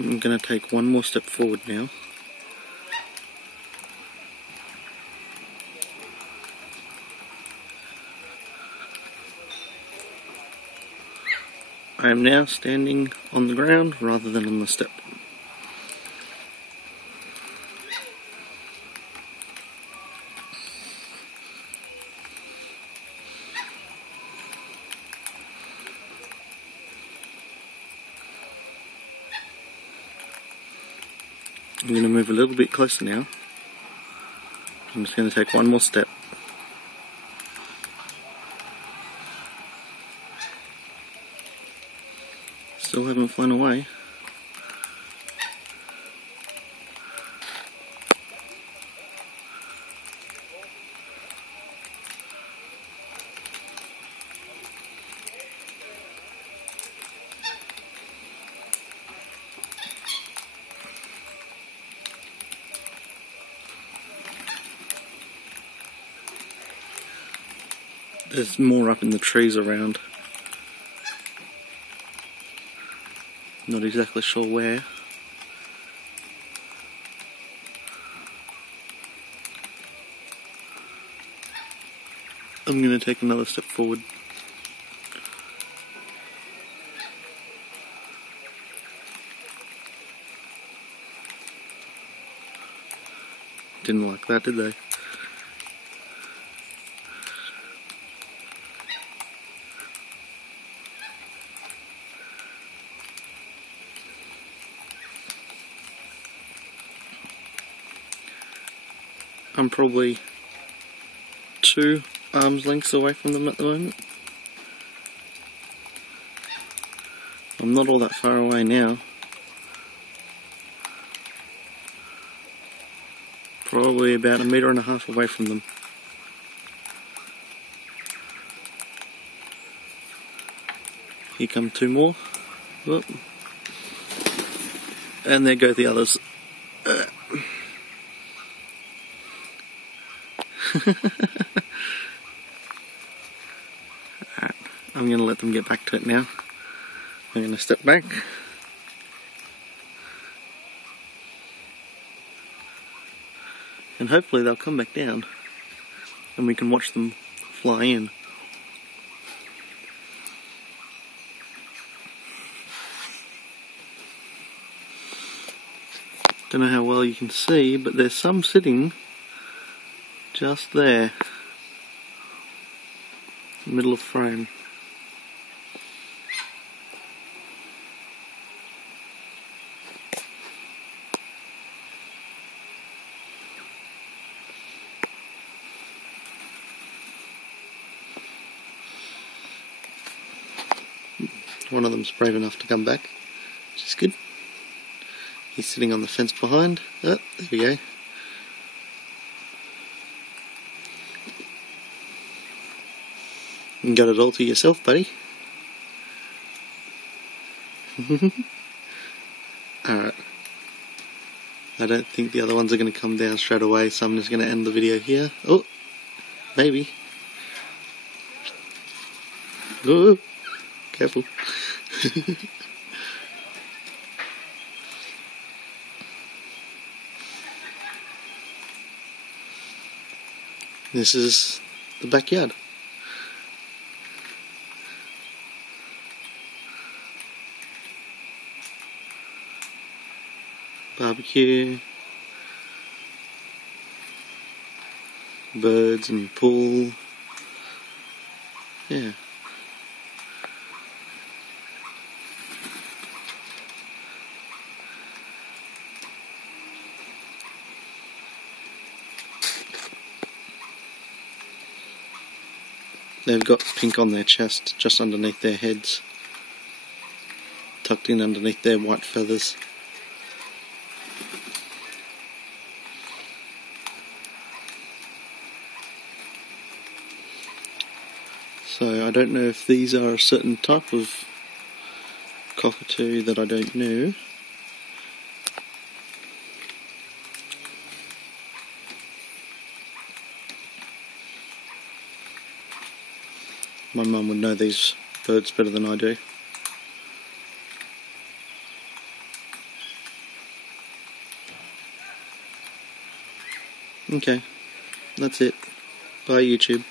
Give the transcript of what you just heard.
I'm going to take one more step forward now. I am now standing on the ground rather than on the step. I'm going to move a little bit closer now. I'm just going to take one more step. Still haven't flown away. There's more up in the trees around. Not exactly sure where. I'm going to take another step forward. Didn't like that, did they? I'm probably 2 arms lengths away from them at the moment. I'm not all that far away now. Probably about 1.5 meters away from them. Here come 2 more. Whoop. And there go the others. Alright, I'm going to let them get back to it now. I'm going to step back. And hopefully they'll come back down and we can watch them fly in. Don't know how well you can see, but there's some sitting just there, in the middle of the frame. One of them's brave enough to come back, which is good. He's sitting on the fence behind. Oh, there we go. You got it all to yourself, buddy. Alright. I don't think the other ones are going to come down straight away, so I'm just going to end the video here. Oh, maybe. Oh, careful. This is the backyard. Barbecue, birds and pool. Yeah. They've got pink on their chest, just underneath their heads, tucked in underneath their white feathers. So I don't know if these are a certain type of cockatoo that I don't know. My mum would know these birds better than I do. Okay. That's it. Bye, YouTube.